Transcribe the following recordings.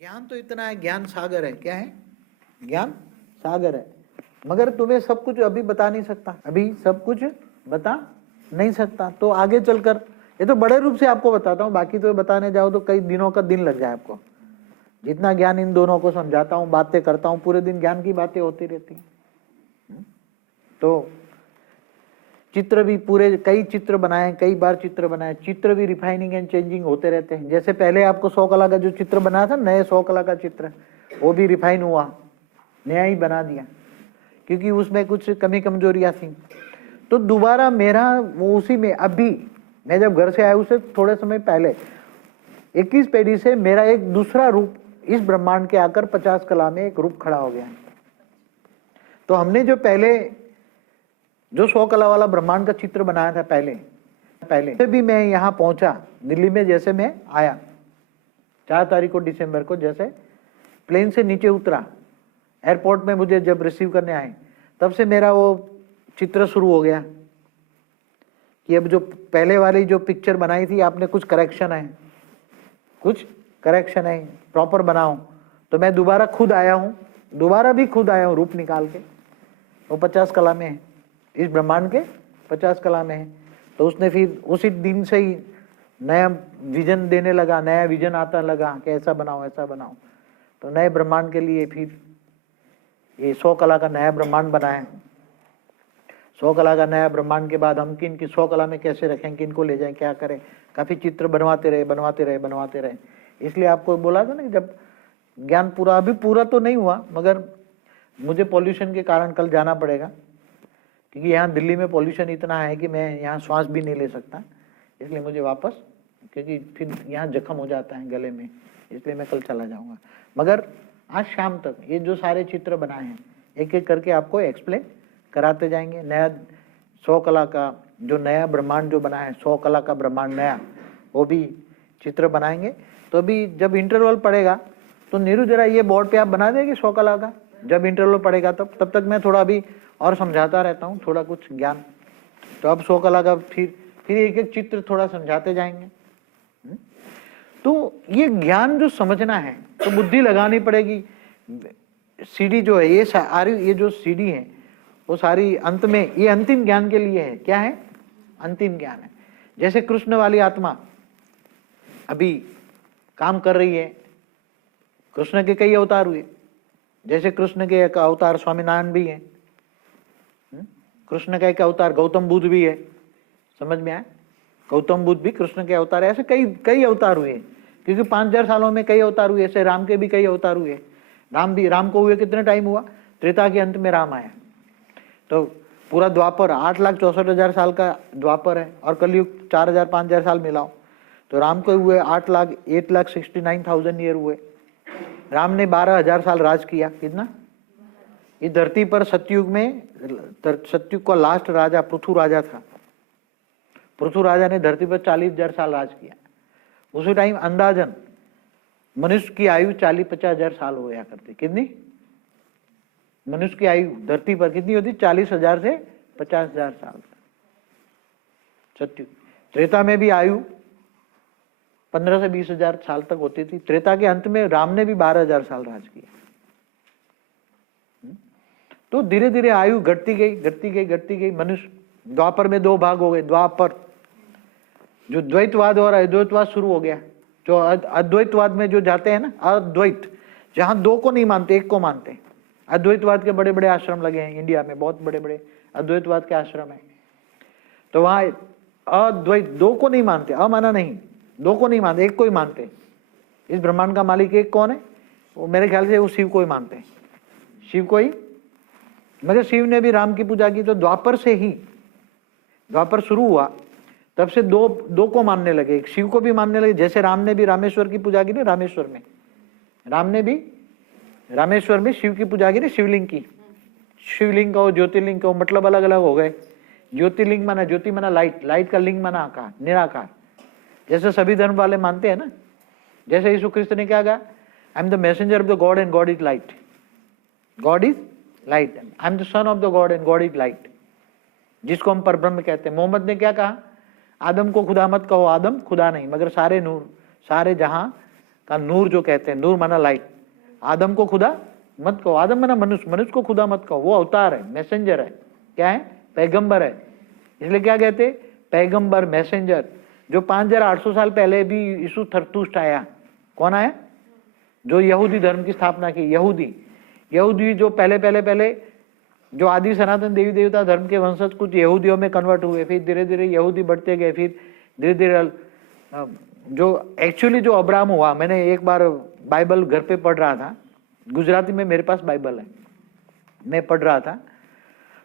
ज्ञान तो इतना है, ज्ञान सागर है। क्या है? ज्ञान सागर है, मगर तुम्हें सब कुछ अभी बता नहीं सकता, अभी सब कुछ बता नहीं सकता। तो आगे चलकर, ये तो बड़े रूप से आपको बताता हूँ, बाकी तो बताने जाओ तो कई दिनों का दिन लग जाए आपको। जितना ज्ञान इन दोनों को समझाता हूँ, बातें करता हूँ, पूरे दिन ज्ञान की बातें होती रहती हैं। तो चित्र भी पूरे कई चित्र बनाए, कई बार चित्र बनाए, चित्र भी रिफाइनिंग एंड चेंजिंग होते रहते हैं। जैसे पहले आपको 100 कला का जो चित्र बनाया था, नए 100 कला का चित्र, वो भी रिफाइन हुआ, नया ही बना दिया, क्योंकि उसमें कुछ कमी कमजोरियां थी। तो दोबारा मेरा वो उसी में, अभी मैं जब घर से आया उससे थोड़े समय पहले 21 पेढ़ी से मेरा एक दूसरा रूप इस ब्रह्मांड के आकर 50 कला में एक रूप खड़ा हो गया। तो हमने जो पहले जो 100 कला वाला ब्रह्मांड का चित्र बनाया था पहले से भी मैं यहाँ पहुंचा दिल्ली में। जैसे मैं आया 4 तारीख को दिसंबर को, जैसे प्लेन से नीचे उतरा, एयरपोर्ट में मुझे जब रिसीव करने आए, तब से मेरा वो चित्र शुरू हो गया कि अब जो पहले वाली जो पिक्चर बनाई थी आपने, कुछ करेक्शन है, प्रॉपर बनाओ। तो मैं दोबारा खुद आया हूँ रूप निकाल के। वो 50 कला में है, इस ब्रह्मांड के 50 कला में है। तो उसने फिर उसी दिन से ही नया विजन देने लगा, नया विजन आता लगा कि ऐसा बनाओ ऐसा बनाओ। तो नए ब्रह्मांड के लिए फिर ये 100 कला का नया ब्रह्मांड बनाया। 100 कला का नया ब्रह्मांड के बाद हम किन की 100 कला में कैसे रखें, किनको ले जाएं, क्या करें, काफी चित्र बनवाते रहे। इसलिए आपको बोला था ना कि जब ज्ञान पूरा, अभी पूरा तो नहीं हुआ, मगर मुझे पॉल्यूशन के कारण कल जाना पड़ेगा, क्योंकि यहाँ दिल्ली में पॉल्यूशन इतना है कि मैं यहाँ श्वास भी नहीं ले सकता। इसलिए मुझे वापस, क्योंकि फिर यहाँ जख्म हो जाता है गले में, इसलिए मैं कल चला जाऊँगा। मगर आज शाम तक ये जो सारे चित्र बनाए हैं, एक एक करके आपको एक्सप्लेन कराते जाएंगे। नया 100 कला का जो नया ब्रह्मांड जो बना है, 100 कला का ब्रह्मांड नया, वो भी चित्र बनाएंगे। तो अभी जब इंटरवल पड़ेगा तो नीरू जरा ये बोर्ड पे आप बना देंगे 100 कला का, जब इंटरवल पड़ेगा तब तक मैं थोड़ा अभी और समझाता रहता हूँ थोड़ा कुछ ज्ञान। तो अब 100 कला का फिर एक एक चित्र थोड़ा समझाते जाएंगे। तो ये ज्ञान जो समझना है तो बुद्धि लगानी पड़ेगी। सीडी जो है ये जो सीडी है वो सारी अंत में ये अंतिम ज्ञान के लिए है। क्या है? अंतिम ज्ञान है। जैसे कृष्ण वाली आत्मा अभी काम कर रही है, कृष्ण के कई अवतार हुए, जैसे कृष्ण के एक अवतार स्वामीनारायण भी है, कृष्ण का एक अवतार गौतम बुद्ध भी है। समझ में आया? गौतम बुद्ध भी कृष्ण के अवतार है। ऐसे कई अवतार हुए, क्योंकि 5000 सालों में कई अवतार हुए। ऐसे राम के भी कई अवतार हुए। राम को हुए कितने टाइम हुआ? त्रेता के अंत में राम आया। तो पूरा द्वापर 8,64,000 साल का द्वापर है, और कलयुग 4,000-5,000 साल मिलाओ तो राम को हुए 8,69,000 ईयर हुए। राम ने 12,000 साल राज किया। कितना? इस धरती पर सतयुग का लास्ट राजा पृथु राजा था। पृथु राजा ने धरती पर 40,000 साल राज किया। उसी टाइम अंदाजन मनुष्य की आयु 40-50,000 साल होया करती। कितनी? मनुष्य की आयु धरती पर कितनी होती? 40,000 से 50,000 साल। सत्युग। त्रेता में भी आयु 15 से 20,000 साल तक होती थी। त्रेता के अंत में राम ने भी 12,000 साल राज किया। तो धीरे धीरे आयु घटती गई। मनुष्य द्वापर में 2 भाग हो गए। द्वापर जो द्वैतवाद और अद्वैतवाद शुरू हो गया। जो अद्वैतवाद में जो जाते हैं ना, अद्वैत, जहां 2 को नहीं मानते, 1 को मानते। अद्वैतवाद के बड़े बड़े आश्रम लगे हैं इंडिया में, बहुत बड़े बड़े अद्वैतवाद के आश्रम है। तो वहां अद्वैत 2 को नहीं मानते, अमाना नहीं, 2 को नहीं मानते, 1 को ही मानते। इस ब्रह्मांड का मालिक एक कौन है? वो मेरे ख्याल से वो शिव को ही मानते हैं, शिव को ही। मगर शिव ने भी राम की पूजा की। तो द्वापर से ही, द्वापर शुरू हुआ तब से 2 को मानने लगे, एक शिव को भी मानने लगे। जैसे राम ने भी रामेश्वर की पूजा की ना, रामेश्वर में राम ने भी रामेश्वर में शिव की पूजा की ना, शिवलिंग की। शिवलिंग का ज्योतिर्लिंग का मतलब अलग अलग हो गए। ज्योतिर्लिंग माना, ज्योति माना लाइट, लाइट का लिंग माना आकार, निराकार। जैसे सभी धर्म वाले मानते हैं ना। जैसे यीशु क्रिस्त ने क्या कहा? I am the messenger of the God and God is light. God is light. I am the son of the God and God is light, जिसको हम परब्रह्म कहते हैं। मोहम्मद ने क्या कहा? आदम को खुदा मत कहो, आदम खुदा नहीं, मगर सारे नूर, सारे जहां का नूर जो कहते हैं, नूर माना लाइट। आदम को खुदा मत कहो, आदम माना मनुष्य, मनुष्य को खुदा मत कहो, वो अवतार है, मैसेंजर है, क्या है, पैगंबर है। इसलिए क्या कहते, पैगंबर, मैसेंजर। जो 5800 साल पहले भी यीशु थरतुष्ट आया, कौन आया, जो यहूदी धर्म की स्थापना की, यहूदी जो पहले जो आदि सनातन देवी देवता धर्म के वंशज कुछ यहूदियों में कन्वर्ट हुए, फिर धीरे धीरे यहूदी बढ़ते गए, फिर धीरे धीरे जो एक्चुअली जो अब्राहम हुआ, मैंने एक बार बाइबल घर पे पढ़ रहा था, गुजराती में मेरे पास बाइबल है, मैं पढ़ रहा था,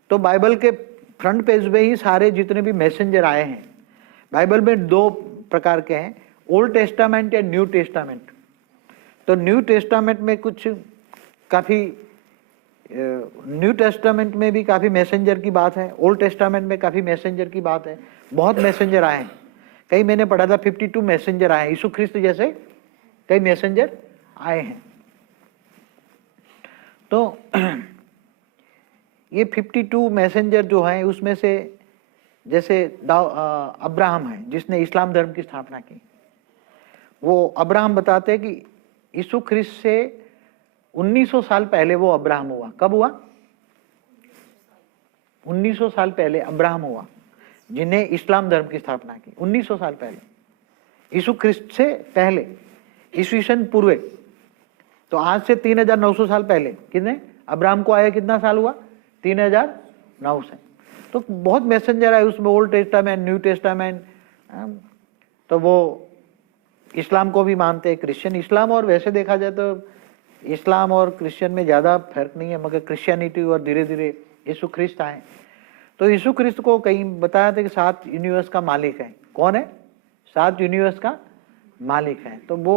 तो बाइबल के फ्रंट पेज में ही सारे जितने भी मैसेंजर आए हैं, बाइबल में 2 प्रकार के हैं, ओल्ड टेस्टामेंट या न्यू टेस्टामेंट। तो न्यू टेस्टामेंट में कुछ काफ़ी, न्यू टेस्टामेंट में भी काफ़ी मैसेंजर की बात है, ओल्ड टेस्टामेंट में काफ़ी मैसेंजर की बात है, बहुत मैसेंजर आए हैं। कई मैंने पढ़ा था 52 मैसेंजर आए हैं, यीशु ख्रिस्त जैसे कई मैसेंजर आए हैं। तो ये 52 मैसेंजर जो हैं, उसमें से जैसे अब्राहम है जिसने इस्लाम धर्म की स्थापना की, वो अब्राहम बताते हैं कि यीशु ख्रिस्त से 1900 साल पहले वो अब्राहम हुआ। कब हुआ, 1900 साल पहले अब्राहम हुआ जिन्हें इस्लाम धर्म की स्थापना की, 1900 साल पहले, यीशु ख्रिस्त से पहले, ईस्वीसन पूर्व। तो आज से 3900 साल पहले कितने, अब्राहम को आया कितना साल हुआ, 3900। तो बहुत मैसेंजर है उसमें, ओल्ड टेस्टामेंट, न्यू टेस्टामेंट। तो वो इस्लाम को भी मानते हैं, क्रिश्चियन। इस्लाम और वैसे देखा जाए तो इस्लाम और क्रिश्चियन में ज़्यादा फर्क नहीं है, मगर क्रिश्चियनिटी और धीरे धीरे यीशु ख्रिस्त आए। तो यीशु ख्रिस्त को कहीं बताया था कि 7 यूनिवर्स का मालिक है। कौन है, 7 यूनिवर्स का मालिक है। तो वो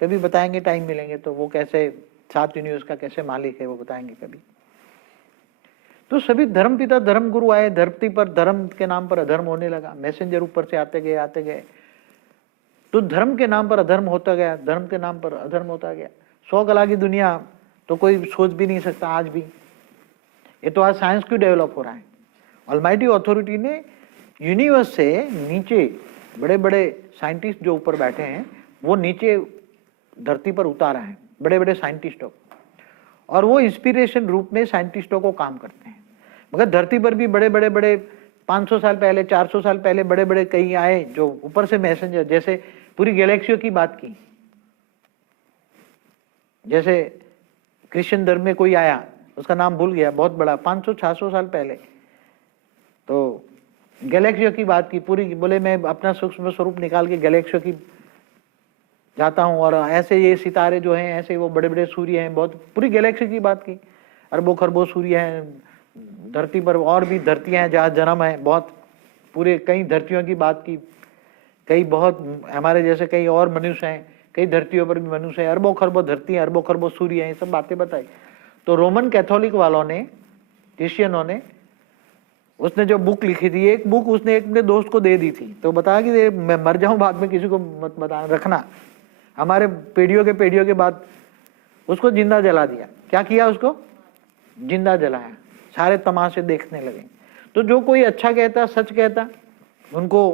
कभी बताएंगे, टाइम मिलेंगे तो, वो कैसे 7 यूनिवर्स का कैसे मालिक है वो बताएंगे कभी। तो सभी धर्म पिता, धर्म गुरु आए, धरती पर धर्म के नाम पर अधर्म होने लगा, मैसेंजर ऊपर से आते गए, तो धर्म के नाम पर अधर्म होता गया, धर्म के नाम पर अधर्म होता गया। 100 कला की दुनिया तो कोई सोच भी नहीं सकता आज भी, ये तो आज साइंस क्यों डेवलप हो रहा है। ऑलमाइटी अथॉरिटी ने यूनिवर्स से नीचे बड़े बड़े साइंटिस्ट जो ऊपर बैठे हैं, वो नीचे धरती पर उतारा है, बड़े बड़े साइंटिस्टों, और वो इंस्पिरेशन रूप में साइंटिस्टों को काम करते हैं। मगर धरती पर भी बड़े 500 साल पहले, 400 साल पहले बड़े बड़े कई आए जो ऊपर से मैसेंजर, जैसे पूरी गैलेक्सियों की बात की। जैसे क्रिश्चियन धर्म में कोई आया, उसका नाम भूल गया, बहुत बड़ा, 500-600 साल पहले, तो गैलेक्सियों की बात की पूरी, बोले मैं अपना सूक्ष्म स्वरूप निकाल के गैलेक्सियों की जाता हूँ, और ऐसे ये सितारे जो हैं, ऐसे वो बड़े बड़े सूर्य हैं, बहुत पूरी गैलेक्सी की बात की, अरबों खरबों सूर्य हैं धरती पर, और भी धरतियां हैं जहाँ जन्म है, बहुत पूरे कई धरतियों की बात की, कई बहुत हमारे जैसे कई और मनुष्य हैं, कई धरतियों पर भी मनुष्य है, अरबों खरबों धरती है, अरबों खरबों सूर्य हैं, ये सब बातें बताई। तो रोमन कैथोलिक वालों ने, क्रिश्चियनों ने, उसने जो बुक लिखी थी, एक बुक उसने एक अपने दोस्त को दे दी थी, तो बताया कि मैं मर जाऊं बाद में किसी को मत बता रखना, हमारे पीढ़ियों के बाद उसको जिंदा जला दिया। क्या किया, उसको जिंदा जलाया, सारे तमाशे देखने लगे। तो जो कोई अच्छा कहता, सच कहता, उनको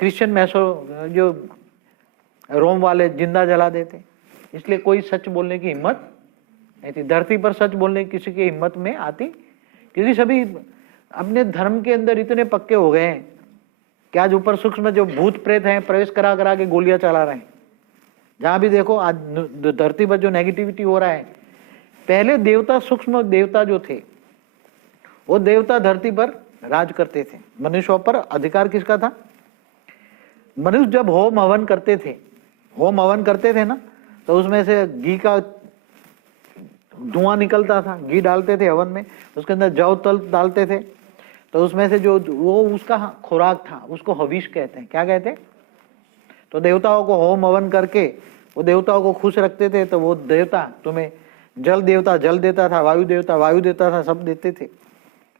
क्रिश्चियन मैसो जो रोम वाले जिंदा जला देते। इसलिए कोई सच बोलने की हिम्मत नहीं थी धरती पर, सच बोलने की किसी की हिम्मत में आती, क्योंकि सभी अपने धर्म के अंदर इतने पक्के हो गए हैं कि आज ऊपर सूक्ष्म जो भूत प्रेत हैं प्रवेश करा करा के गोलियां चला रहे हैं। जहां भी देखो आज धरती पर जो नेगेटिविटी हो रहा है, पहले देवता, सूक्ष्म देवता जो थे, वो देवता धरती पर राज करते थे, मनुष्यों पर अधिकार किसका था। मनुष्य जब होम हवन करते थे ना, तो उसमें से घी का धुआं निकलता था, घी डालते थे हवन में, उसके अंदर जौ तल डालते थे, तो उसमें से जो वो उसका खुराक था, उसको हविष कहते हैं। क्या कहते हैं, तो देवताओं को होम हवन करके वो देवताओं को खुश रखते थे, तो वो देवता तुम्हें जल देवता जल देता था, वायु देवता वायु देता था, सब देते थे।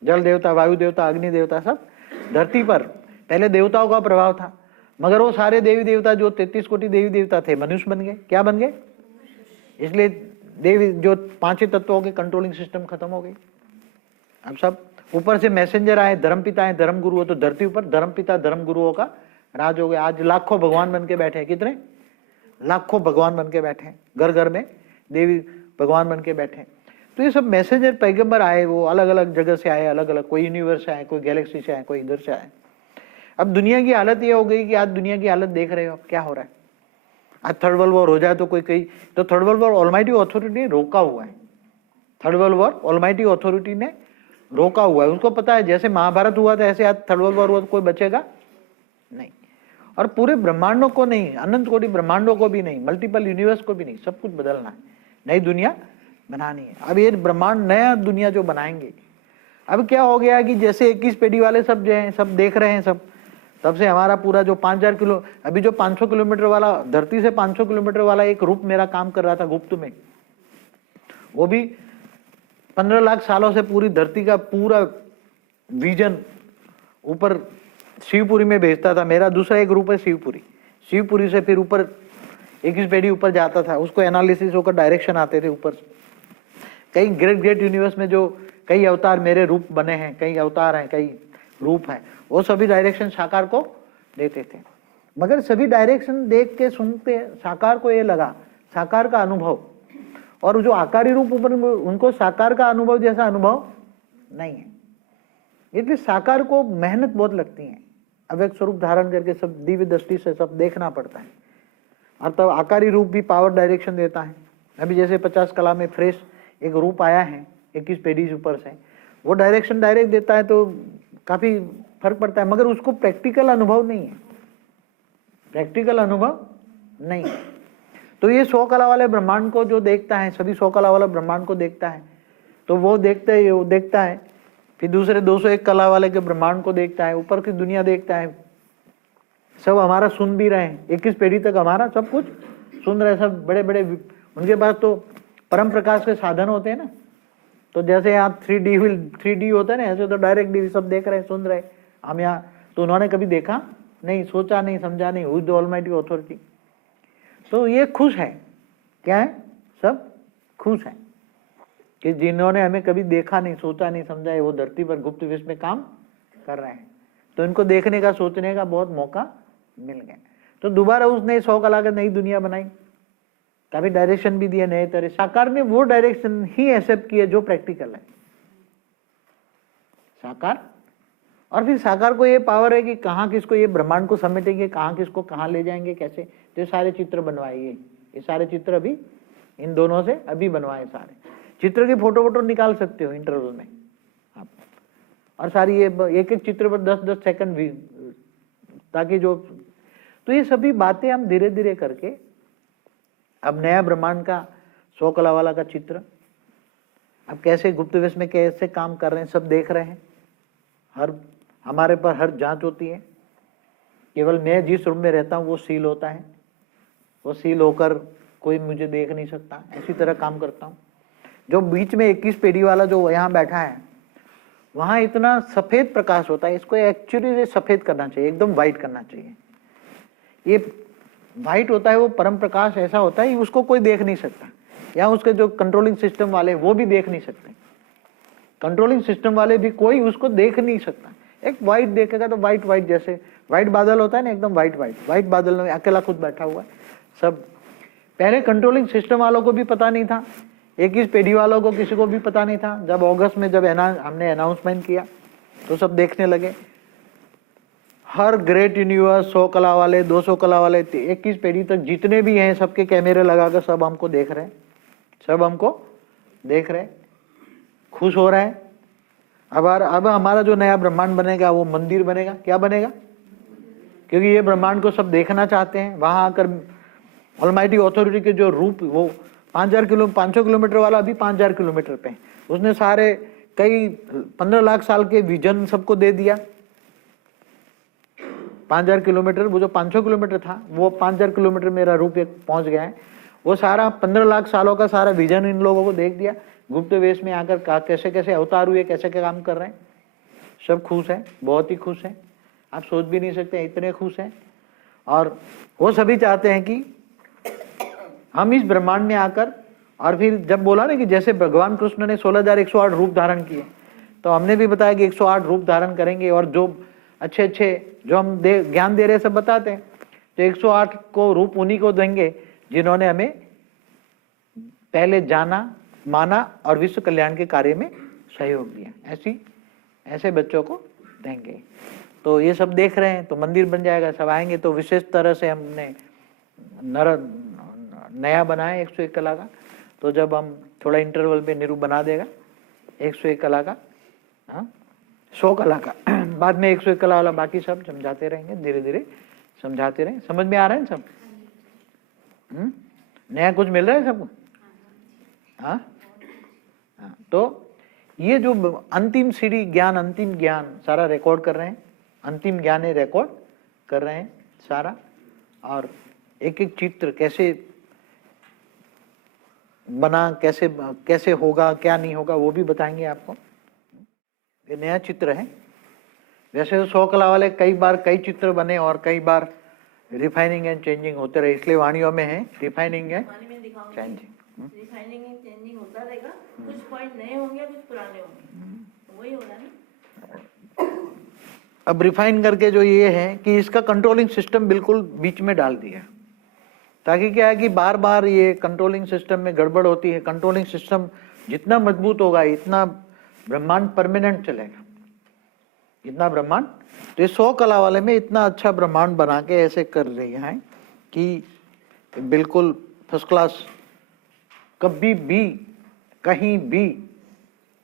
जल देवता, वायु देवता, अग्नि देवता, सब धरती पर पहले देवताओं का प्रभाव था। मगर वो सारे देवी देवता जो 33 कोटि देवी देवता थे, मनुष्य बन गए। क्या बन गए, इसलिए देवी जो 5 तत्वों के कंट्रोलिंग सिस्टम खत्म हो गई। अब सब ऊपर से मैसेंजर आए, धर्मपिता आए, धर्म गुरु हो, तो धरती ऊपर धर्मपिता धर्म गुरुओं का राज हो गया। आज लाखों भगवान बन के बैठे हैं, कितने लाखों भगवान बन के बैठे हैं, घर घर में देवी भगवान बन के बैठे हैं। तो ये सब मैसेजर पैगंबर आए, वो अलग अलग जगह से आए, अलग अलग, कोई यूनिवर्स से आए, कोई गैलेक्सी से आए, कोई इधर से आए। अब दुनिया की हालत ये हो गई कि आज दुनिया की हालत देख रहे हो अब क्या हो रहा है। आज थर्ड वर्ल्ड वॉर हो जाए तो कोई कही, तो third world war almighty authority ने रोका हुआ है। Third world war almighty authority ने रोका हुआ है। उसको पता है जैसे महाभारत हुआ था ऐसे आज थर्ड वर्ल्ड वॉर हुआ तो कोई बचेगा नहीं। और पूरे ब्रह्मांडों को नहीं, अनंत कोटि ब्रह्मांडों को भी नहीं, मल्टीपल यूनिवर्स को भी नहीं, सब कुछ बदलना है, नई दुनिया बनानी है। अब ये ब्रह्मांड नया दुनिया जो बनाएंगे, अब क्या हो गया कि जैसे 21 पेड़ी वाले सब जो हैं सब देख रहे हैं, सब तब से हमारा पूरा जो 5000 किलो, अभी जो 500 किलोमीटर वाला, धरती से 500 किलोमीटर वाला एक रूप मेरा काम कर रहा था गुप्त में, वो भी 15 लाख सालों से पूरी धरती का पूरा विजन ऊपर शिवपुरी में भेजता था। मेरा दूसरा एक रूप है शिवपुरी, शिवपुरी से फिर ऊपर 21 पेड़ी ऊपर जाता था, उसको एनालिसिस होकर डायरेक्शन आते थे ऊपर। कई ग्रेट ग्रेट यूनिवर्स में जो कई अवतार मेरे रूप बने हैं, कई अवतार हैं, कई रूप हैं, वो सभी डायरेक्शन साकार को देते थे। मगर सभी डायरेक्शन देख के सुनते साकार को ये लगा, साकार का अनुभव और जो आकारी रूप ऊपर, उनको साकार का अनुभव जैसा अनुभव नहीं है। इसलिए साकार को मेहनत बहुत लगती है, अव्यक्त स्वरूप धारण करके सब दिव्य दृष्टि से सब देखना पड़ता है। और तब आकारी रूप भी पावर डायरेक्शन देता है। अभी जैसे 50 कला में फ्रेश एक रूप आया है 21 पेडीज ऊपर से, वो डायरेक्शन डायरेक्ट देता है तो काफी फर्क पड़ता है, मगर उसको प्रैक्टिकल अनुभव नहीं है, प्रैक्टिकल अनुभव नहीं है। तो ये 100 कला वाले ब्रह्मांड को जो देखता है, सभी 100 कला वाला ब्रह्मांड को देखता है, तो वो देखता है, फिर दूसरे 201 कला वाले के ब्रह्मांड को देखता है, ऊपर की दुनिया देखता है, सब हमारा सुन भी रहे हैं। 21 पेढ़ी तक हमारा सब कुछ सुन रहे, सब बड़े बड़े, उनके पास तो परम प्रकाश के साधन होते हैं ना, तो जैसे यहाँ 3D होता है ना, ऐसे तो डायरेक्ट सब देख रहे हैं, सुन रहे। हम यहाँ तो उन्होंने कभी देखा नहीं, सोचा नहीं, समझा नहीं, who is the almighty authority. तो ये खुश है, क्या है, सब खुश है कि जिन्होंने हमें कभी देखा नहीं, सोचा नहीं, समझा है, वो धरती पर गुप्त विश्व में काम कर रहे हैं। तो इनको देखने का, सोचने का बहुत मौका मिल गया। तो दोबारा उसने 100 कला की नई दुनिया बनाई, काफी डायरेक्शन भी दिया नए तरह। साकार ने वो डायरेक्शन ही एक्सेप्ट किया जो प्रैक्टिकल है, साकार। और फिर साकार को ये पावर है कि कहाँ किसको ये ब्रह्मांड को समेटेंगे, कहाँ किसको कहाँ ले जाएंगे, कैसे। तो सारे चित्र बनवाए, ये सारे चित्र अभी इन दोनों से अभी बनवाए। सारे चित्र की फोटो निकाल सकते हो इंटरवल में आप, और सारी ये एक एक चित्र पर 10-10 सेकंड भी, ताकि जो, तो ये सभी बातें हम धीरे धीरे करके अब नया ब्रह्मांड का 100 कला वाला का चित्र, अब कैसे गुप्त विश्व में कैसे काम कर रहे हैं सब देख रहे हैं। हर हमारे पर हर जांच होती है, केवल मैं जिस रूम में रहता हूँ वो सील होता है, वो सील होकर कोई मुझे देख नहीं सकता, इसी तरह काम करता हूँ। जो बीच में 21 पेढ़ी वाला जो यहाँ बैठा है, वहाँ इतना सफेद प्रकाश होता है, इसको एक्चुअली सफेद करना चाहिए, एकदम व्हाइट करना चाहिए। ये व्हाइट होता है, वो परम प्रकाश ऐसा होता है उसको कोई देख नहीं सकता, या उसके जो कंट्रोलिंग सिस्टम वाले वो भी देख नहीं सकते, कंट्रोलिंग सिस्टम वाले भी कोई उसको देख नहीं सकता। एक व्हाइट देखेगा तो व्हाइट जैसे व्हाइट बादल होता है ना, एकदम व्हाइट बादल में अकेला खुद बैठा हुआ है। सब पहले कंट्रोलिंग सिस्टम वालों को भी पता नहीं था, 21 पेढ़ी वालों को किसी को भी पता नहीं था। जब अगस्त में जब हमने अनाउंसमेंट किया तो सब देखने लगे, हर ग्रेट यूनिवर्स 100 कला वाले, 200 कला वाले, 21 पेढ़ी तक जितने भी हैं सबके कैमरे लगाकर सब हमको देख रहे हैं, सब हमको देख रहे, खुश हो रहा है। अब हमारा जो नया ब्रह्मांड बनेगा वो मंदिर बनेगा। क्या बनेगा? क्योंकि ये ब्रह्मांड को सब देखना चाहते हैं। वहां आकर ऑलमाइटी अथॉरिटी के जो रूप, वो 500 किलोमीटर वाला अभी 5000 किलोमीटर पे, उसने सारे कई 15 लाख साल के विजन सबको दे दिया। 5000 किलोमीटर, वो जो 500 किलोमीटर था वो 5000 किलोमीटर मेरा रूप एक पहुंच गया है। वो सारा 15 लाख सालों का सारा विजन इन लोगों को देख दिया। गुप्त वेश में आकर कैसे कैसे अवतार हुए, कैसे क्या काम कर रहे हैं, सब खुश है, बहुत ही खुश है। आप सोच भी नहीं सकते इतने खुश हैं। और वो सभी चाहते हैं कि हम इस ब्रह्मांड में आकर, और फिर जब बोला ना कि जैसे भगवान कृष्ण ने 16,108 रूप धारण किए, तो हमने भी बताया कि 108 रूप धारण करेंगे। और जो अच्छे जो हम ज्ञान दे रहे सब बताते हैं, तो 108 को रूप उन्हीं को देंगे जिन्होंने हमें पहले जाना, माना और विश्व कल्याण के कार्य में सहयोग दिया। ऐसे बच्चों को देंगे। तो ये सब देख रहे हैं तो मंदिर बन जाएगा, सब आएंगे। तो विशेष तरह से हमने नया बनाया 101 कला का। तो जब हम थोड़ा इंटरवल पे निरू बना देगा 101 कला का, 100 कला का। बाद में 101 कला वाला बाकी सब समझाते रहेंगे, धीरे धीरे समझाते रहेंगे। समझ में आ रहा है सब? नया कुछ मिल रहा है सबको? हाँ। तो ये जो अंतिम सीढ़ी ज्ञान, अंतिम ज्ञान सारा रिकॉर्ड कर रहे हैं, अंतिम ज्ञान रिकॉर्ड कर रहे हैं सारा। और एक एक चित्र कैसे बना, कैसे होगा, क्या नहीं होगा, वो भी बताएंगे आपको। ये नया चित्र है। वैसे तो 100 कला वाले कई बार कई चित्र बने और कई बार रिफाइनिंग एंड चेंजिंग होते रहे, इसलिए वाणियों में है refining and changing. Refining and changing होता रहेगा, कुछ पॉइंट नए होंगे, कुछ पुराने होंगे, वही होगा ना। अब रिफाइन करके जो ये है कि इसका कंट्रोलिंग सिस्टम बिल्कुल बीच में डाल दिया, ताकि क्या है कि बार बार ये कंट्रोलिंग सिस्टम में गड़बड़ होती है। कंट्रोलिंग सिस्टम जितना मजबूत होगा इतना ब्रह्मांड परमानेंट चलेगा, इतना ब्रह्मांड। तो 100 कला वाले में इतना अच्छा ब्रह्मांड बना के ऐसे कर रही है कि बिल्कुल फर्स्ट क्लास। कभी भी कहीं भी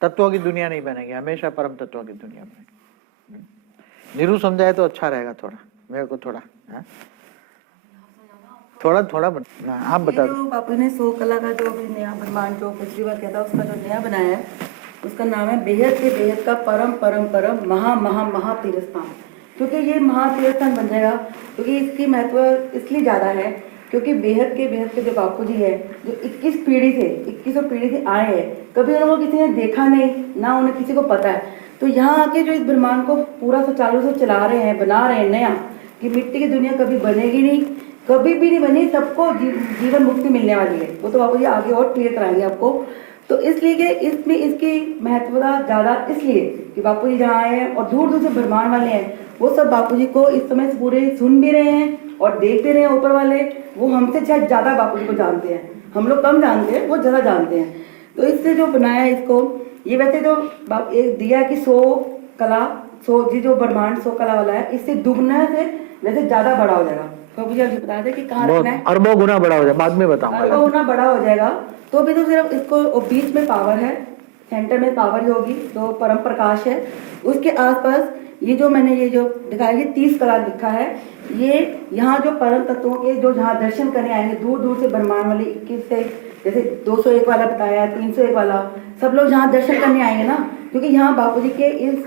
तत्वों की दुनिया नहीं बनेगी, हमेशा परम तत्वों की दुनिया बनेगी। नीरू समझाए तो अच्छा रहेगा थोड़ा, मेरे को थोड़ा आप बता दो। बापू ने 100 कला का जो भी नया ब्रह्मांड जो पिछली बार कहता, उसका जो नया बनाया है उसका नाम है बेहद के बेहद का परम परम परम महा महा महा तीर्थस्थान। क्योंकि ये महातीर्थस्थान बन जाएगा, क्योंकि इसकी महत्व इसलिए ज़्यादा है क्योंकि बेहद के जो बापू जी है, जो 21 पीढ़ी से 2100 पीढ़ी से आए हैं, कभी उनको किसी ने देखा नहीं, ना उन्हें किसी को पता है। तो यहाँ आके जो इस ब्रह्मांड को पूरा सुचारू से चला रहे हैं, बना रहे हैं नया, कि मिट्टी की दुनिया कभी बनेगी नहीं, कभी भी नहीं बनी, सबको जीवन मुक्ति मिलने वाली है। वो तो बापू जी आगे और क्लियर कराएंगे आपको। तो इसलिए कि इसमें इसकी महत्वता ज़्यादा इसलिए कि बापू जी जहाँ आए हैं और दूर दूर से ब्रह्मांड वाले हैं, वो सब बापू जी को इस समय पूरे सुन भी रहे हैं और देख भी रहे हैं। ऊपर वाले वो हमसे शायद ज़्यादा बापू जी को जानते हैं, हम लोग कम जानते हैं, वो ज़्यादा जानते हैं। तो इससे जो बनाया इसको, ये वैसे जो एक दिया कि 100 कला, 100 जी जो ब्रह्मांड 100 कला वाला है, इससे दुगना से वैसे ज़्यादा बड़ा हो जाएगा। बापू जी आप बता दें कि कहाँ रखना है? अरबों गुना बड़ा हो जाएगा, बाद में बताऊंगा। अरबों गुना बड़ा हो जाएगा। तो अभी तो सिर्फ इसको बीच में पावर है, सेंटर में पावर ही होगी, जो परम प्रकाश है। उसके आसपास ये जो मैंने ये जो दिखाया, ये 30 कला लिखा है। ये यहाँ जो परम तत्वों के जो जहाँ दर्शन करने आएंगे दूर दूर से ब्रह्मांड वाले 21 से, जैसे 201 वाला बताया, 301 वाला, सब लोग जहाँ दर्शन करने आएंगे ना, क्योंकि यहाँ बापू जी के इस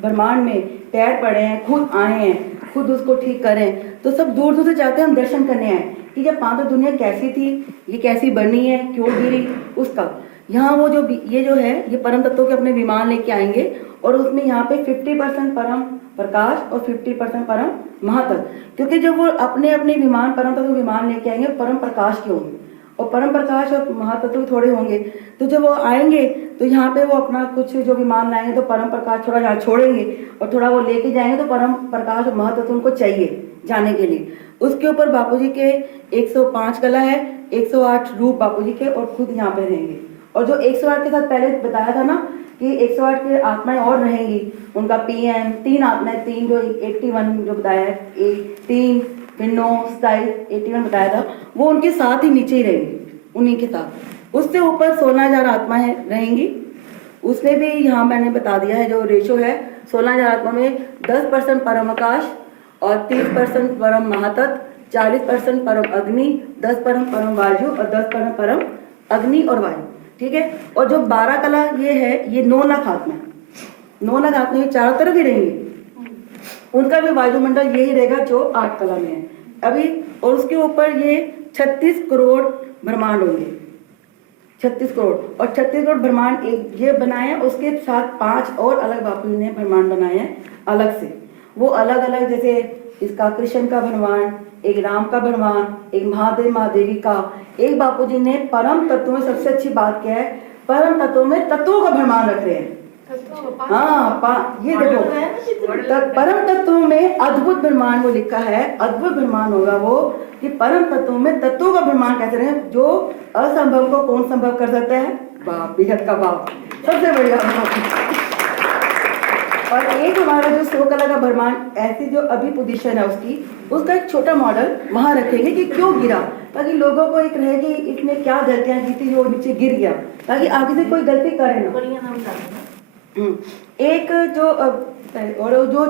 ब्रह्मांड में पैर पड़े हैं, खुद आए हैं, खुद उसको ठीक करें। तो सब दूर दूर से चाहते हैं हम दर्शन करने आए कि जब पांचों दुनिया कैसी थी, ये कैसी बनी है, क्यों गिरी, उसका यहाँ वो जो ये जो है ये परम तत्वों के अपने विमान लेके आएंगे और उसमें यहाँ पे 50% परम प्रकाश और 50% परम महातत्व। क्योंकि जब वो अपने अपने विमान परम तत्व विमान लेके आएंगे, परम प्रकाश के होंगे और परम प्रकाश और महातत्व थोड़े होंगे। तो जब वो आएंगे तो यहाँ पे वो अपना कुछ जो विमान लाएंगे तो परम प्रकाश थोड़ा यहाँ छोड़ेंगे और थोड़ा वो लेके जाएंगे, तो परम प्रकाश और महातत्व उनको चाहिए जाने के लिए। उसके ऊपर बापू जी के 105 कला है, 108 रूप बापू जी के, और खुद यहाँ पे रहेंगे। और जो 108 के साथ पहले बताया था ना कि 108 के आत्माएं और रहेंगी, उनका पीएम 3 आत्माएं, 3 जो 81 जो बताया है, 3 फिर 9 27 81 बताया था, वो उनके साथ ही नीचे ही रहेंगी, उन्हीं के साथ। उससे ऊपर 16,000 आत्माएं रहेंगी। उसमें भी यहाँ मैंने बता दिया है जो रेशो है, 16,000 आत्मा में 10% परम आकाश और 30% परम महातत्व, 40% परम अग्नि, 10% परम वायु और 10% परम अग्नि और वायु। ठीक है। और जो 12 कला ये है, ये 9 लाख आत्मा, 9 लाख आत्मा चारों तरफ ही रहेंगे, उनका भी वायुमंडल यही रहेगा जो 8 कला में है अभी। और उसके ऊपर ये 36 करोड़ ब्रह्मांड होंगे, 36 करोड़। और 36 करोड़ ब्रह्मांड एक ये बनाए हैं, उसके साथ 5 और अलग बापू ने ब्रह्मांड बनाए हैं अलग से। वो अलग अलग, जैसे इसका कृष्ण का ब्रह्मांड, एक राम का ब्रह्मांड, एक महादेव महादेवी का। एक बापू जी ने परम तत्वों में सबसे अच्छी बात क्या है, परम तत्वों में तत्वों का ब्रह्मांड रख रहे हैं। हाँ ये देखो परम तत्वों में अद्भुत ब्रह्मांड वो लिखा है, अद्भुत ब्रह्मांड होगा वो कि परम तत्वों में तत्वों का ब्रह्मांड कैसे रहे, जो असंभव को कौन संभव कर सकता है, बाप बेहद का बाप सबसे बढ़िया बाप। और एक हमारा जो 100 कला का ब्रह्मांड ऐसी जो अभी पोजीशन है उसकी, उसका एक छोटा मॉडल वहां रखेंगे कि क्यों गिरा, ताकि लोगों को एक रहे कि इसने क्या गलतियां की थी जो नीचे गिर गया, ताकि आगे से कोई गलती करे ना। बढ़िया नाम डालना। एक जो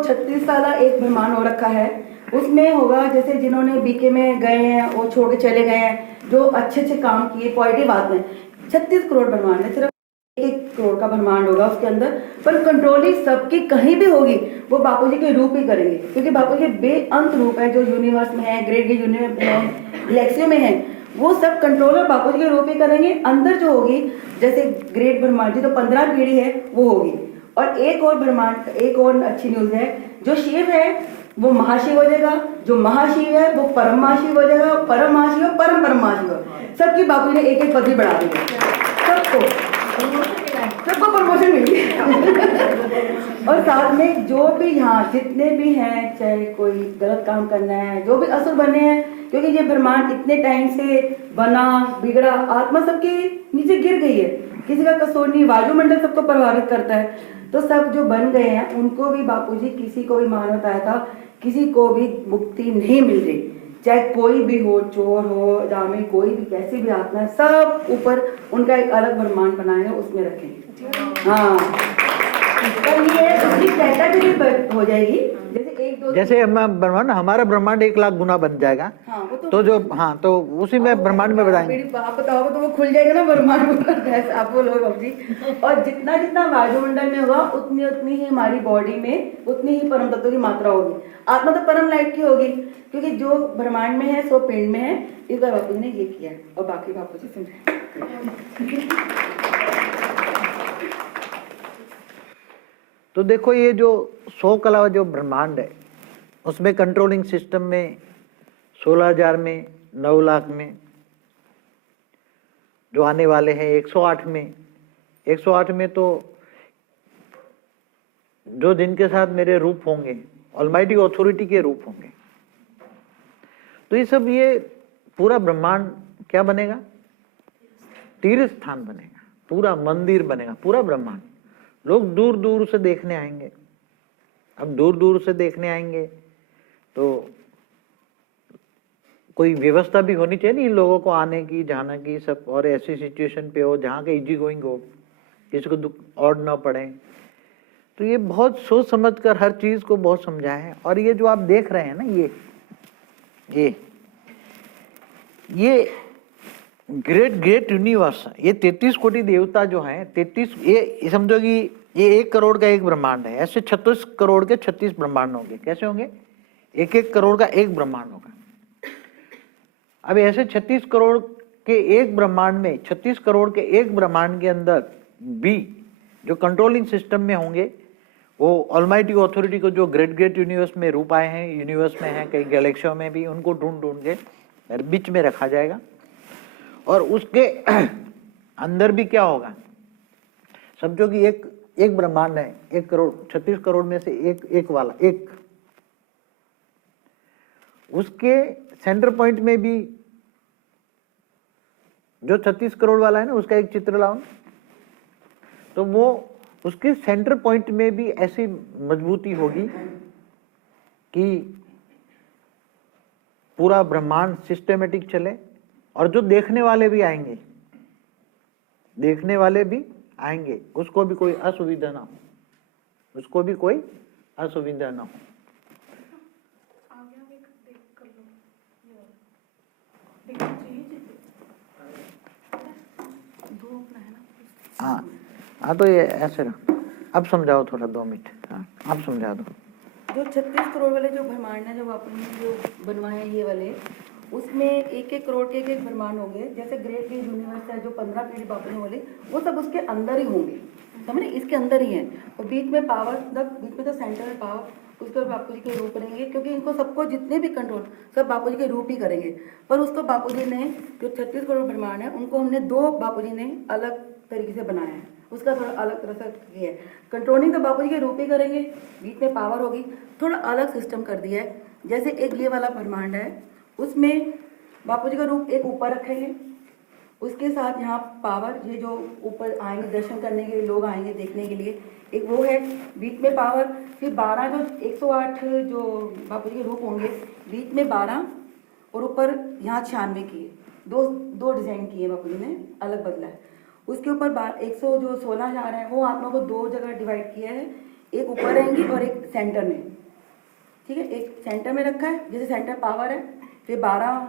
36 साला एक ब्रह्मांड हो रखा है उसमें होगा, जैसे जिन्होंने बीके में गए हैं वो छोड़ के चले गए हैं, जो अच्छे अच्छे काम किए पॉजिटिव बात में, 36 करोड़ ब्रह्मांड है, सिर्फ 1 करोड़ का ब्रह्मांड होगा उसके अंदर, पर कंट्रोलिंग सबकी कहीं भी होगी वो बापू जी के रूप ही करेंगे, क्योंकि बापू जी बेअंत रूप है जो यूनिवर्स में है, ग्रेड के यूनिवर्स में है, गैलेक्सी में है, वो सब कंट्रोलर बापू जी के रूप ही करेंगे। अंदर जो होगी जैसे ग्रेट ब्रह्मांड जी तो 15 पीढ़ी है वो होगी। और एक और ब्रह्मांड, एक और अच्छी न्यूज है, जो शिव है वो महाशिव हो जाएगा, जो महाशिव है वो परम महाशिव हो जाएगा, परम महाशिव है परम परम महाशिव, सबकी बापू ने एक एक पदवी बढ़ा दी सबको प्रमोशन मिली। और साथ में जो भी यहाँ जितने भी हैं, चाहे कोई गलत काम करना है, जो भी असुर बने हैं, क्योंकि ये ब्रह्मांड इतने टाइम से बना बिगड़ा, आत्मा सबके नीचे गिर गई है, किसी का कसूर नहीं, वायुमंडल सबको प्रभावित करता है, तो सब जो बन गए हैं उनको भी बापूजी, किसी को भी मानव आया था, किसी को भी मुक्ति नहीं मिल रही, चाहे कोई भी हो, चोर हो, जामी, कोई भी कैसी भी आत्मा है, सब ऊपर उनका एक अलग ब्रह्मांड बनाएंगे, उसमें रखेंगे। हाँ तो ये उसकी कैटेगरी हो जाएगी, जैसे 1 2 जैसे ब्रह्मांड, हमारा ब्रह्मांड 1 लाख गुना बन जाएगा। हाँ, वो तो जो हाँ तो उसी में ब्रह्मांड में बताएंगे। आप बताओगे तो वो खुल जाएगा ना ब्रह्मांड, आप बोलोगे बाबू जी। और जितना जितना वायुमंडल में होगा उतनी उतनी ही हमारी बॉडी में उतनी ही परम तत्व की मात्रा होगी। आत्मा तो परम लाइट की होगी, क्योंकि जो ब्रह्मांड में है सो पिंड में है। इस बार बापू जी ने ये किया और बाकी बापू जी समझे। तो देखो ये जो 100 कला जो ब्रह्मांड है उसमें कंट्रोलिंग सिस्टम में 16,000 में, 9 लाख में जो आने वाले हैं, 108 में, 108 में तो जो जिनके साथ मेरे रूप होंगे ऑलमाइटी अथॉरिटी के रूप होंगे। तो ये सब, ये पूरा ब्रह्मांड क्या बनेगा, तीर्थ स्थान बनेगा, पूरा मंदिर बनेगा, पूरा ब्रह्मांड। लोग दूर दूर से देखने आएंगे। अब दूर दूर से देखने आएंगे तो कोई व्यवस्था भी होनी चाहिए इन लोगों को आने की, जाने की, सब, और ऐसी सिचुएशन पे हो जहाँ के इजी गोइंग हो, किसी को दुख और ना पड़े। तो ये बहुत सोच समझ कर हर चीज को बहुत समझाया है। और ये जो आप देख रहे हैं ना, ये ग्रेट ग्रेट यूनिवर्स, ये 33 कोटि देवता जो हैं, 33, ये समझो कि ये 1 करोड़ का एक ब्रह्मांड है। ऐसे 36 करोड़ के 36 ब्रह्मांड होंगे। कैसे होंगे? 1-1 करोड़ का एक ब्रह्मांड होगा। अब ऐसे 36 करोड़ के एक ब्रह्मांड में, 36 करोड़ के एक ब्रह्मांड के अंदर भी जो कंट्रोलिंग सिस्टम में होंगे, वो ऑलमाइटी अथॉरिटी को जो ग्रेट ग्रेट यूनिवर्स में रूप आए हैं, यूनिवर्स में हैं, कई गैलेक्सियों में भी, उनको ढूंढ ढूंढ के बीच में रखा जाएगा। और उसके अंदर भी क्या होगा, समझो कि एक ब्रह्मांड है, 1 करोड़, 36 करोड़ में से एक वाला, उसके सेंटर पॉइंट में भी जो 36 करोड़ वाला है ना, उसका एक चित्र लाओ, तो वो उसके सेंटर पॉइंट में भी ऐसी मजबूती होगी कि पूरा ब्रह्मांड सिस्टेमेटिक चले। और जो देखने वाले भी आएंगे, उसको भी कोई असुविधा ना हो, हाँ तो ये ऐसे ना, अब समझाओ थोड़ा 2 मिनट। हाँ, आप समझा दो। जो 36 करोड़ वाले जो ब्रह्मांड है, जो आपने जो बनवाए ये वाले, उसमें 1-1 करोड़ के एक ब्रह्मांड होंगे। जैसे ग्रेट यूनिवर्स है, जो 15 पीढ़ी बापू ने बोले, वो सब उसके अंदर ही होंगे, समझे, इसके अंदर ही है। और बीच में पावर, बीच में तो सेंट्रल पावर, उसको बापू जी के रूप रहेंगे, क्योंकि इनको सबको जितने भी कंट्रोल सब बापू जी के रूप ही करेंगे। पर उसको बापू जी ने जो 36 करोड़ ब्रह्मांड है, उनको हमने 2 बापू जी ने अलग तरीके से बनाया है। उसका थोड़ा अलग तरह से ये है। कंट्रोलिंग तो बापू जी के रूप ही करेंगे, बीच में पावर होगी, थोड़ा अलग सिस्टम कर दिया है। जैसे एक ये वाला ब्रह्मांड है, उसमें बापू जी का रूप एक ऊपर रखेंगे, उसके साथ यहाँ पावर, ये जो ऊपर आएंगे दर्शन करने के लिए लोग आएंगे देखने के लिए, एक वो है, बीच में पावर, फिर 12 जो 108 जो बापू जी के रूप होंगे, बीच में 12 और ऊपर यहाँ 96 किए, दो डिजाइन किए बापू जी ने, अलग बदला है। उसके ऊपर 100 जो 16,000 है वो आत्मा को दो जगह डिवाइड किया है, एक ऊपर रहेंगी और एक सेंटर में, ठीक है, एक सेंटर में रखा है, जैसे सेंटर पावर है, फिर 12